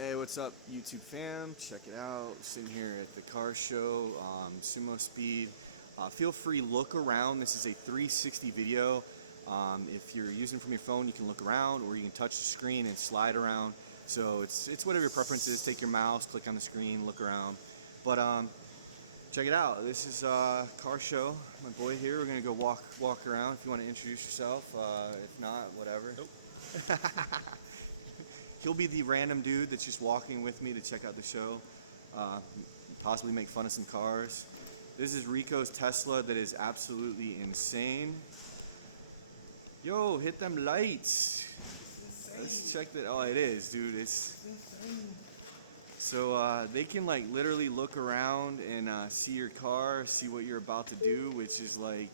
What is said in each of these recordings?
Hey, what's up, YouTube fam? Check it out. Sitting here at the car show, Sumospeed. Feel free, look around. This is a 360 video. If you're using it from your phone, you can look around, or you can touch the screen and slide around. So it's whatever your preference is. Take your mouse, click on the screen, look around. But check it out. This is a car show. My boy here. We're gonna go walk around. If you want to introduce yourself, if not, whatever. Nope. He'll be the random dude that's just walking with me to check out the show, possibly make fun of some cars. This is Rico's Tesla that is absolutely insane. Yo, hit them lights. Let's check that. Oh, it is, dude. It's insane. So they can like literally look around and see your car, see what you're about to do, which is like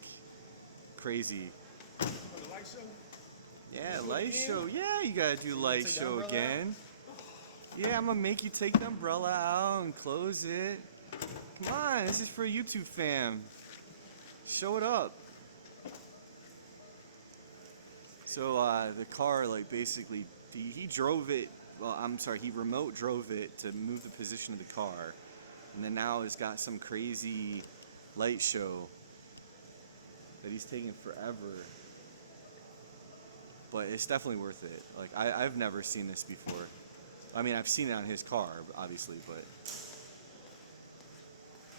crazy. The light show? Yeah, light show. Yeah, you gotta do light show again. Yeah, I'm gonna make you take the umbrella out and close it. Come on, this is for YouTube fam. Show it up. So the car, like basically, he drove it. Well, I'm sorry, he remote drove it to move the position of the car, and then now it's got some crazy light show that he's taking forever. But it's definitely worth it. Like I've never seen this before. I mean, I've seen it on his car, obviously, but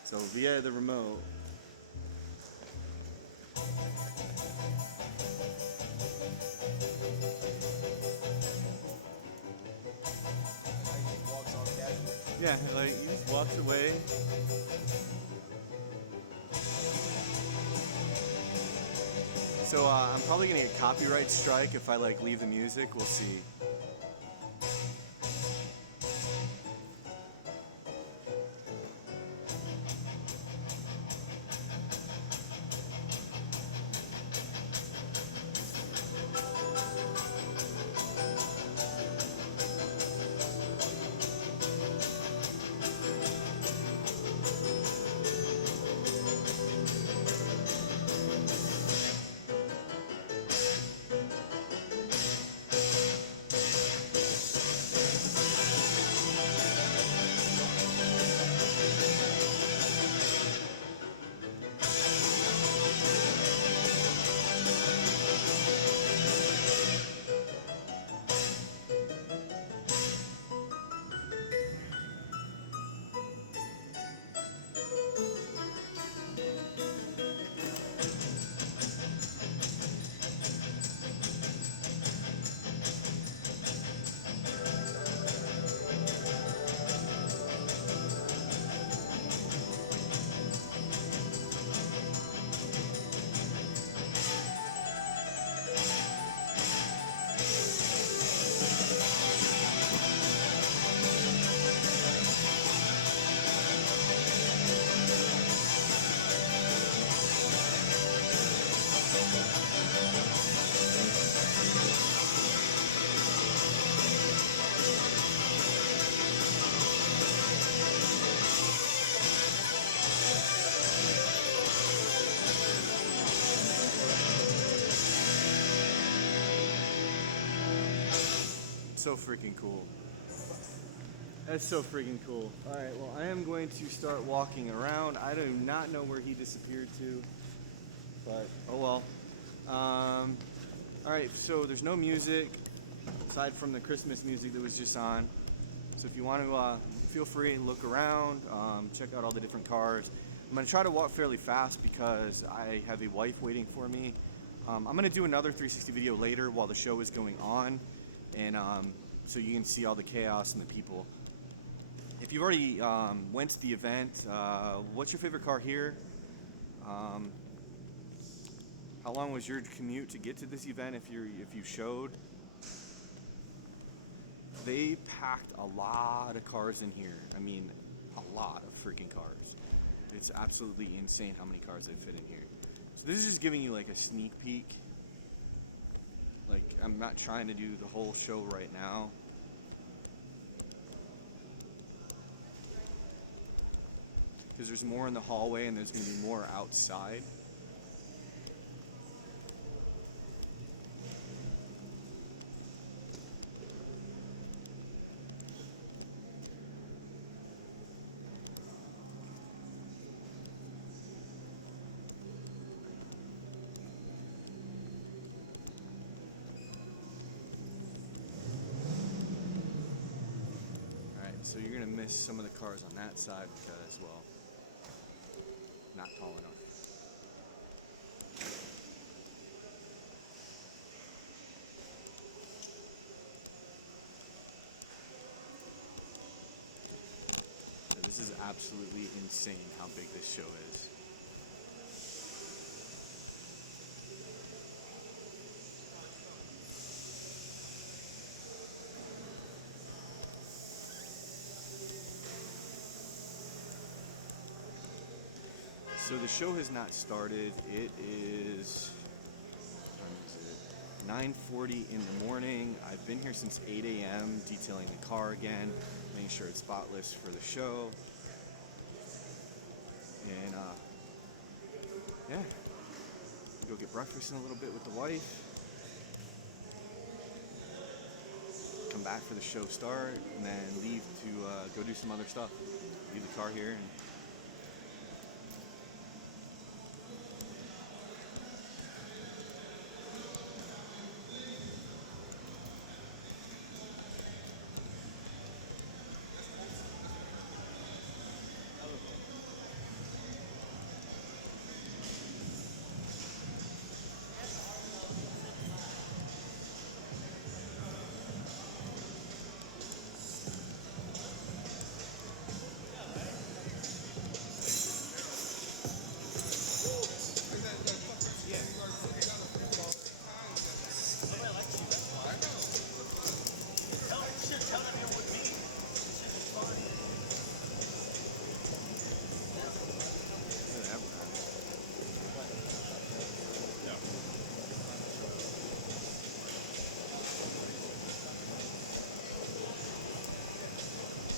so via the remote. He just walks off casually. Yeah, like he just walks away. So I'm probably gonna get a copyright strike if I like leave the music. We'll see. So freaking cool. That's so freaking cool. Alright, well, I am going to start walking around. I do not know where he disappeared to, but oh well. Alright, so there's no music aside from the Christmas music that was just on. So if you want to feel free to look around, check out all the different cars. I'm going to try to walk fairly fast because I have a wife waiting for me. I'm going to do another 360 video later while the show is going on, and so you can see all the chaos and the people. If you've already went to the event, what's your favorite car here? How long was your commute to get to this event if you showed? They packed a lot of cars in here. I mean, a lot of freaking cars. It's absolutely insane how many cars they fit in here. So this is just giving you like a sneak peek. Like, I'm not trying to do the whole show right now. Because there's more in the hallway and there's going to be more outside. So you're gonna miss some of the cars on that side because, well, not tall enough. So this is absolutely insane how big this show is. So the show has not started. It is, what time is it? 9:40 in the morning. I've been here since 8 a.m. detailing the car again, making sure it's spotless for the show. And yeah, go get breakfast in a little bit with the wife. Come back for the show start, and then leave to go do some other stuff. Leave the car here and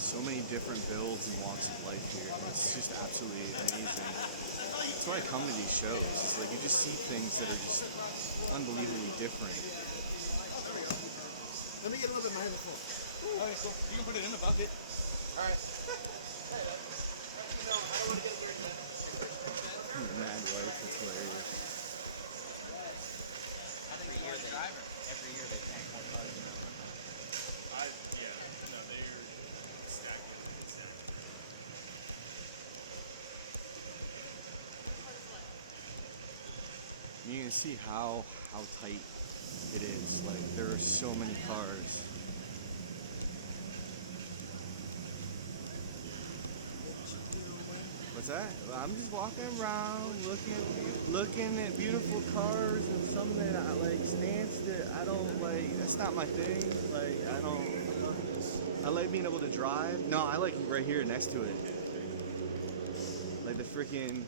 so many different builds and walks of life here. It's just absolutely amazing. That's why I come to these shows. It's like you just see things that are just unbelievably different. Let me get a little bit of my microphone. Okay, cool. You can put it in the bucket. All right. No, I don't want to get your Mad wife, it's hilarious. Every year they pack more cars than ever. they're stacked with it. You can see how tight it is. Like there are so many cars. What's that? Well, I'm just walking around looking at beautiful cars and some that I like stance that I don't like. That's not my thing. Like I don't. I like being able to drive. No, I like right here next to it. Like the freaking.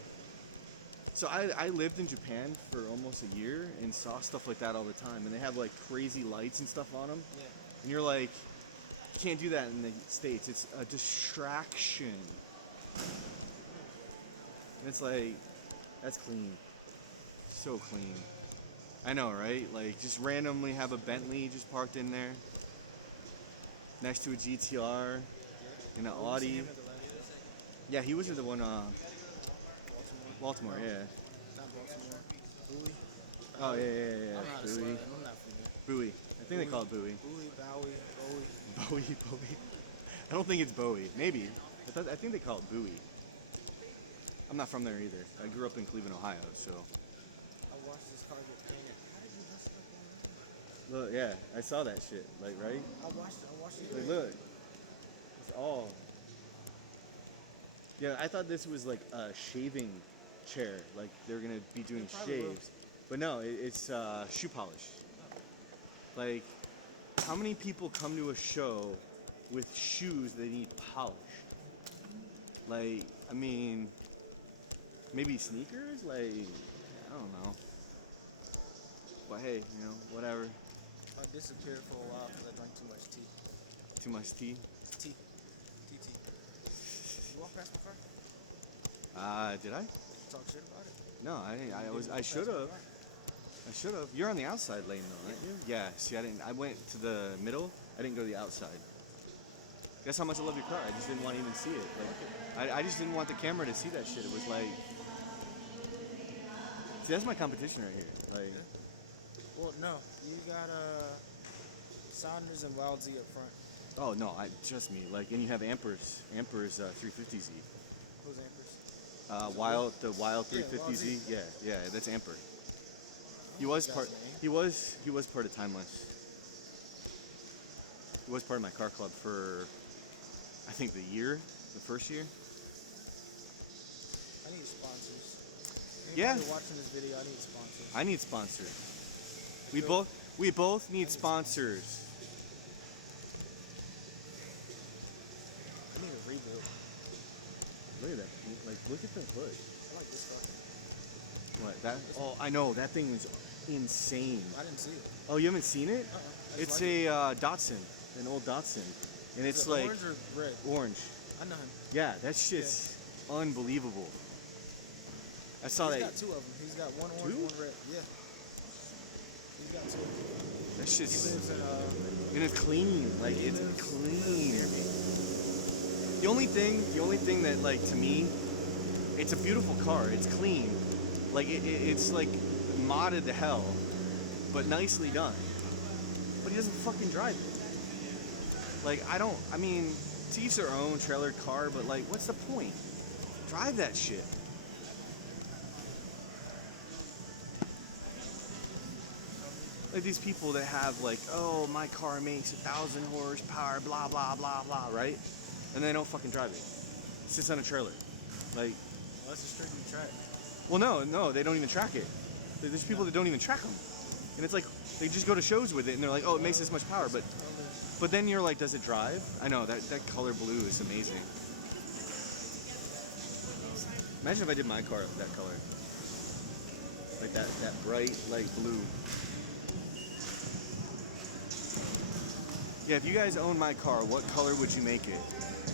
So I lived in Japan for almost a year and saw stuff like that all the time. And they have like crazy lights and stuff on them. Yeah. And you're like, you can't do that in the States. It's a distraction. And it's like, that's clean. So clean. I know, right? Like, just randomly have a Bentley just parked in there. Next to a GTR. And an Audi. Yeah, he was at the one, Baltimore, yeah. Not Baltimore. Bowie. Oh, yeah. I'm not a Bowie. slut. I'm not from there. Bowie. I think they call it Bowie. Bowie, Bowie. Bowie. I don't think it's Bowie. Maybe. I think they call it Bowie. I'm not from there either. I grew up in Cleveland, Ohio, so. I watched this car get painted. How did you mess it up? Look, yeah, I saw that shit. Like, right? I watched it. Like, look. It's all. Yeah, I thought this was like a shaving chair. Like, they're gonna be doing probably will. shaves. But no, it's shoe polish. Like, how many people come to a show with shoes they need polished? Like, I mean, maybe sneakers? Like, I don't know. But hey, you know, whatever. I disappeared for a while because I drank too much tea. Too much tea? Tea. You walk past my car? Did I? Talk shit about it? No, I should have. You're on the outside lane though, aren't you? Yeah, see, I went to the middle. I didn't go to the outside. Guess how much I love your car. I just didn't want to even see it. Like, I just didn't want the camera to see that shit. It was like, see, that's my competition right here. Like, Well, no. You got Saunders and Wild Z up front. Oh no, trust me. Like, and you have Amper's 350Z. Those Ampers. The Wild Yeah, 350Z. Wild Yeah, that's Amper. He Oh, was that part. guy's name. He was part of Timeless. He was part of my car club for, I think, the first year. I need sponsors. Yeah. If you're watching this video, I need sponsors. I need sponsors. Sure. We both need sponsors. I need a rebuild. Look at that. Like, look at the hood. I like this car. What that? Oh, I know that thing was insane. I didn't see it. Oh, you haven't seen it? I It's just like a Datsun, an old Datsun, and it. it's Is it like orange or red? orange. I know him. Yeah, that shit's unbelievable. I saw He's that. got two of them. He's got one orange, Two? one red. Yeah. He's got two. That He shit's lives in and it's clean. Like, it's clean. near me. The only thing that, like, to me, it's a beautiful car. It's clean. Like, it's like modded to hell, but nicely done. But he doesn't fucking drive it. Like, I mean, to each their own trailer car, but like, what's the point? Drive that shit. Like these people that have like, oh, my car makes 1,000 horsepower, blah, blah, blah, blah, right? And they don't fucking drive it. It sits on a trailer. Like, Well, that's a strictly track. well, no, they don't even track it. There's people that don't even track them. And it's like, they just go to shows with it and they're like, oh, it makes this much power. But then you're like, does it drive? I know, that color blue is amazing. Imagine if I did my car that color. Like that bright, like, blue. Yeah, if you guys own my car, what color would you make it?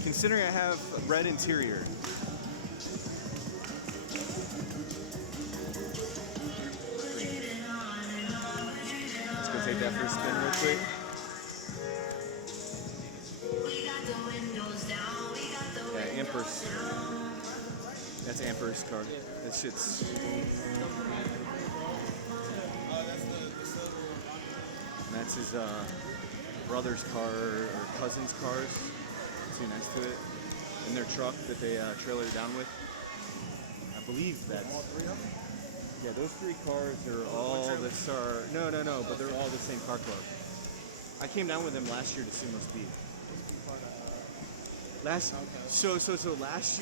Considering I have a red interior. Let's go take that for a spin real quick. Yeah, Amper's. That's Amper's car. That shit's. And that's his brother's car or cousin's cars. See next to it. In their truck that they trailer down with. I believe that's. All three of them? Yeah, those three cars are all the star. No, but they're all the same car club. I came down with them last year to Sumospeed. So last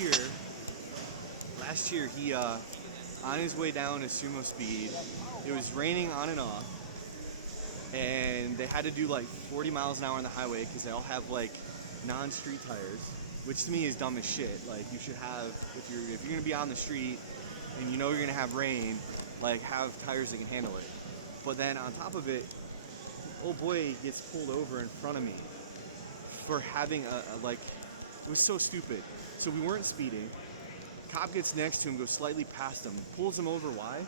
year he on his way down to Sumospeed, it was raining on and off, and they had to do like 40 miles an hour on the highway because they all have like non-street tires, which to me is dumb as shit. Like, you should have, if you're gonna be on the street and you know you're gonna have rain, like, have tires that can handle it. But then on top of it, old boy gets pulled over in front of me for having a like, it was so stupid. So we weren't speeding. Cop gets next to him, goes slightly past him, pulls him over. Why?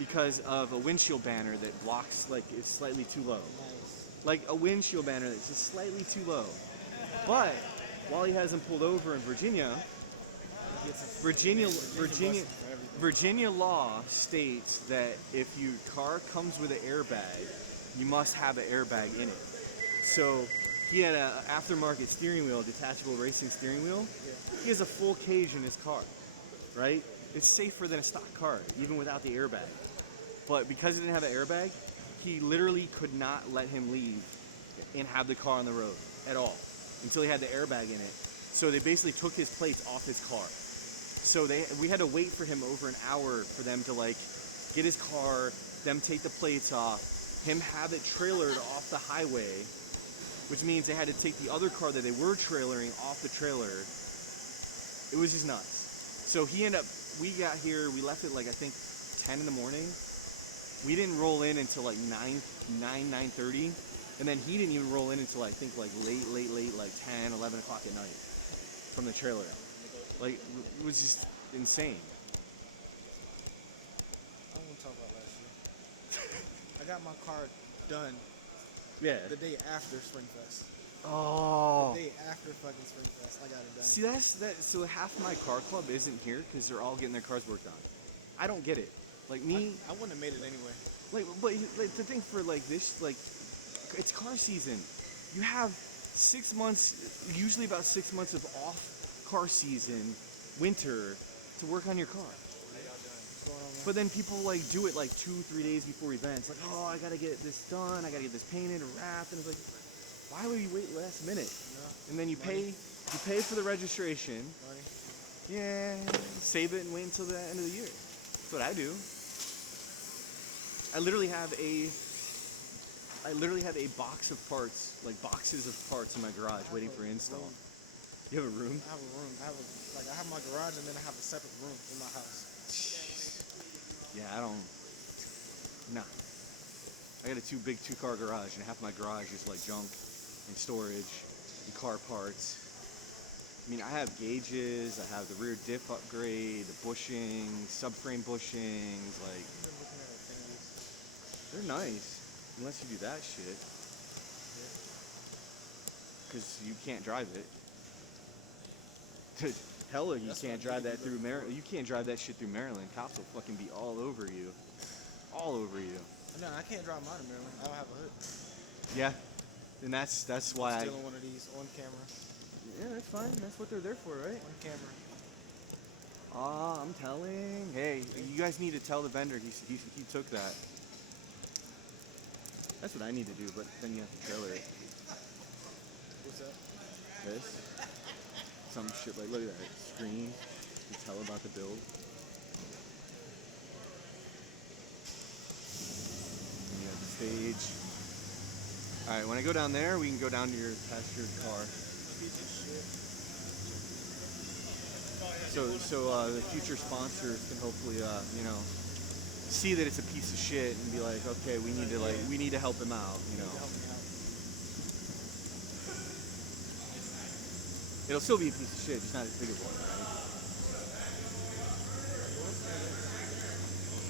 Because of a windshield banner that blocks, like, it's slightly too low. Nice. Like a windshield banner that's just slightly too low. But while he has him pulled over in Virginia, Virginia law states that if your car comes with an airbag, you must have an airbag in it. So he had an aftermarket steering wheel, detachable racing steering wheel. He has a full cage in his car, right? It's safer than a stock car, even without the airbag. But because he didn't have an airbag, he literally could not let him leave and have the car on the road at all until he had the airbag in it. So they basically took his plates off his car. So we had to wait for him over an hour for them to, like, get his car, them take the plates off, him have it trailered off the highway, which means they had to take the other car that they were trailering off the trailer. It was just nuts. So we got here, we left at like, I think 10 in the morning. We didn't roll in until like 9:30. And then he didn't even roll in until I think like late, like 10, 11 o'clock at night from the trailer. Like, it was just insane. I don't want to talk about last year. I got my car done Yeah. the day after Springfest. Oh. The day after fucking Springfest, I got it done. See, so half my car club isn't here because they're all getting their cars worked on. I don't get it. Like me, I wouldn't have made it anyway. but like, the thing for like this, like, it's car season. You have 6 months, usually about 6 months of off car season, winter, to work on your car. What's going on, man? But then people like do it like 2-3 days before events. Like, oh, I gotta get this done. I gotta get this painted or wrapped. And it's like, why would you wait last minute? No. And then you pay for the registration. Money. Yeah, save it and wait until the end of the year. That's what I do. I literally have a box of parts, like boxes of parts in my garage waiting for install. You have a room? I have a room. I have my garage and then I have a separate room in my house. Yeah, I don't. Nah. I got a big two-car garage, and half my garage is like junk and storage and car parts. I mean, I have gauges. I have the rear diff upgrade, the bushing, subframe bushings. Like, I've been looking at thingies. they're nice, unless you do that shit. Because you can't drive it. Hell, you That's can't what drive I that through Maryland. You can't drive that shit through Maryland. Cops will fucking be all over you. All over you. No, I can't drive mine in Maryland. I don't have a hood. Yeah. And that's why I'm stealing one of these on camera. Yeah, that's fine. That's what they're there for, right? On camera. Ah, I'm telling. Hey, you guys need to tell the vendor he took that. That's what I need to do, but then you have to trailer it. What's that? This. Some shit like, look at that screen. You tell about the build. And you have the stage. Alright, when I go down there, we can go down to your passenger car. So the future sponsors can hopefully, you know, see that it's a piece of shit and be like, okay, we need to help him out, you know. It'll still be a piece of shit, just not as big of one, right?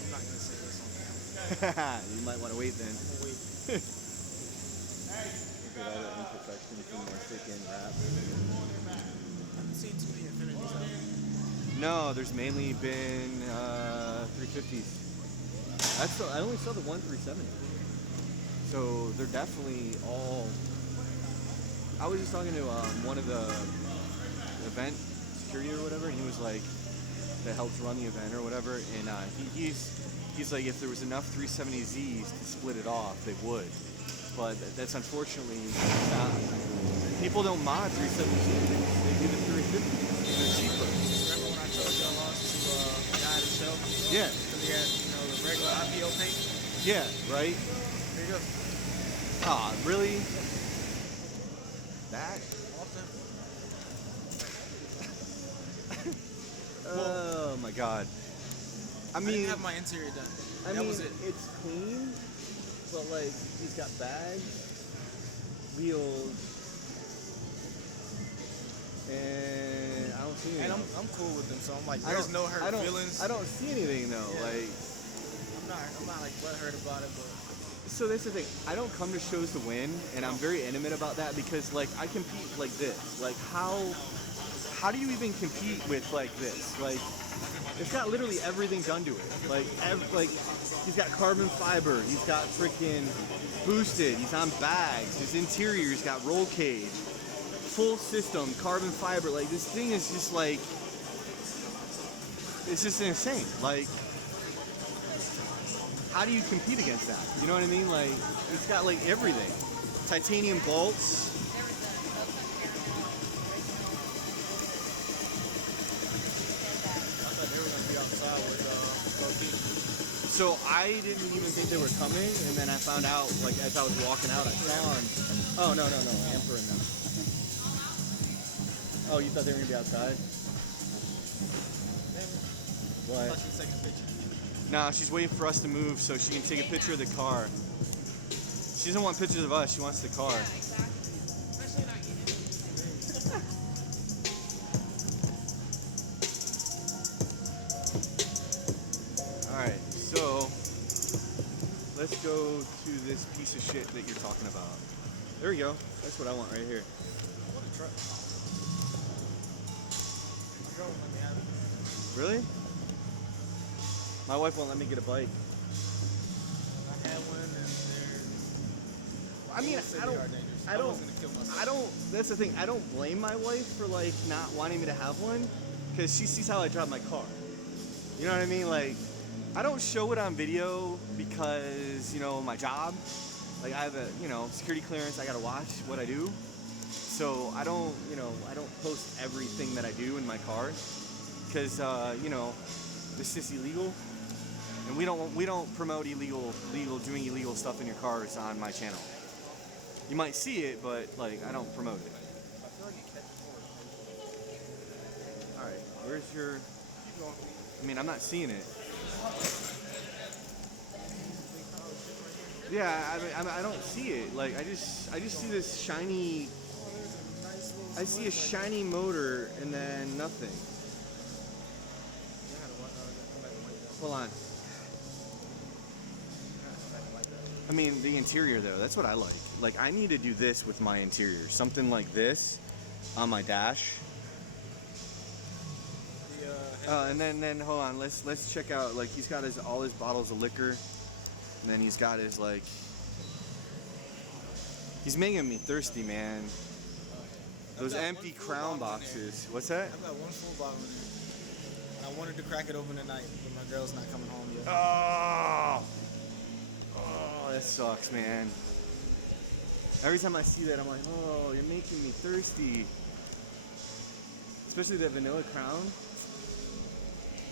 I'm not gonna say this on camera. You might want to wait then. I'm gonna wait. Look at all the imperfections in their freaking wrap. I haven't seen too many Infinities though. No, there's mainly been 350s. I only saw the one 370. So they're definitely all. I was just talking to one of the event security or whatever, and he was like, that helps run the event or whatever, and he's like, if there was enough 370Zs to split it off, they would. But that's unfortunately people don't mod 370Zs. They do the 350s. They're cheaper. Remember when I told you I lost to a guy at the show? Yeah. Because he had, the regular IPO paint? Yeah, right? Here you go. Ah, really? That? Often. Oh my god. I I mean, didn't have my interior done. That was it. It's clean, but like he's got bags, wheels, and I don't see anything. And I'm cool with them, so I'm like, there's no hurt feelings. I don't see anything though. Yeah. Like, I'm not like butthurt about it, but so that's the thing. I don't come to shows to win, and I'm very intimate about that because like I compete like this. Like how do you even compete with like this? Like it's got literally everything done to it. Like he's got carbon fiber. He's got freaking boosted. He's on bags. His interior's got roll cage, full system, carbon fiber. Like this thing is just like it's just insane. Like. How do you compete against that? You know what I mean? Like, it's got like everything. Titanium bolts. I thought they were gonna be outside with Loki. So I didn't even think they were coming, and then I found out, like, as I was walking out, I saw them. Oh, no, Amper and them. Oh, you thought they were gonna be outside? What? I thought she was taking a picture. No, she's waiting for us to move so she can take a picture of the car. She doesn't want pictures of us, she wants the car. Yeah, exactly. Especially not you. Alright, so let's go to this piece of shit that you're talking about. There we go. That's what I want right here. I want a truck. My girl won't let me have it. Really? My wife won't let me get a bike. I had one and they're I mean, City I are dangerous. don't, was gonna kill myself. I don't that's the thing. I don't blame my wife for like not wanting me to have one, because she sees how I drive my car. You know what I mean? Like, I don't show it on video because, you know, my job. Like, I have a, you know, security clearance. I gotta watch what I do. So I don't, you know, I don't post everything that I do in my car, because, you know, this is illegal, and we don't promote doing illegal stuff in your cars on my channel. You might see it, but like, I don't promote it. All right, where's your? I mean, I'm not seeing it. Yeah, I mean, I don't see it. Like, I just see this shiny. I see a shiny motor and then nothing. Hold on. I mean, the interior though, that's what I like. Like, I need to do this with my interior. Something like this on my dash. And then hold on, let's check out, like, he's got all his bottles of liquor, and then he's got his, like, he's making me thirsty, man. Those empty Crown boxes. What's that? I've got one full bottle in there. And I wanted to crack it open tonight, but my girl's not coming home yet. Oh, that sucks, man. Every time I see that, I'm like, oh, you're making me thirsty. Especially that vanilla Crown.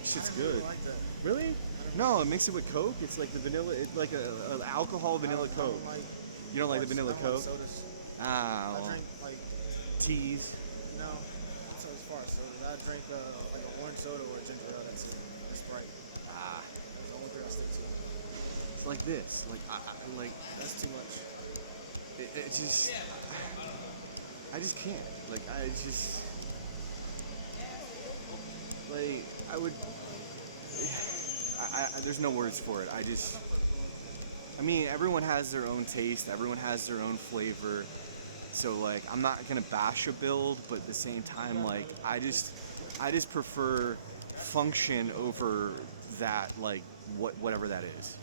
Shit's good. Really like that. Really? No, mix it with Coke. It's like the vanilla. It's like a alcohol vanilla Coke. You don't like the vanilla Coke? Sodas. Ah, well, I drink like teas. no. So as far as sodas, I drink like an orange soda or a ginger ale. That's it. Or Sprite. Ah, That's the only thing I stick to. like this. Like I like That's too much. it just. I just can't. Like I just. Like I would. There's no words for it. I mean, everyone has their own taste. Everyone has their own flavor. So like, I'm not gonna bash a build, but at the same time, like, I just prefer function over that, like, whatever that is.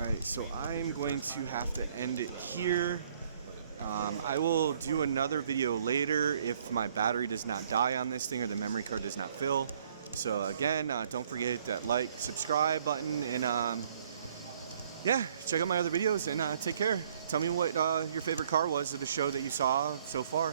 All right, so I'm going to have to end it here. I will do another video later if my battery does not die on this thing or the memory card does not fill. So again, don't forget that like, subscribe button, and yeah, check out my other videos, and take care. Tell me what your favorite car was of the show that you saw so far.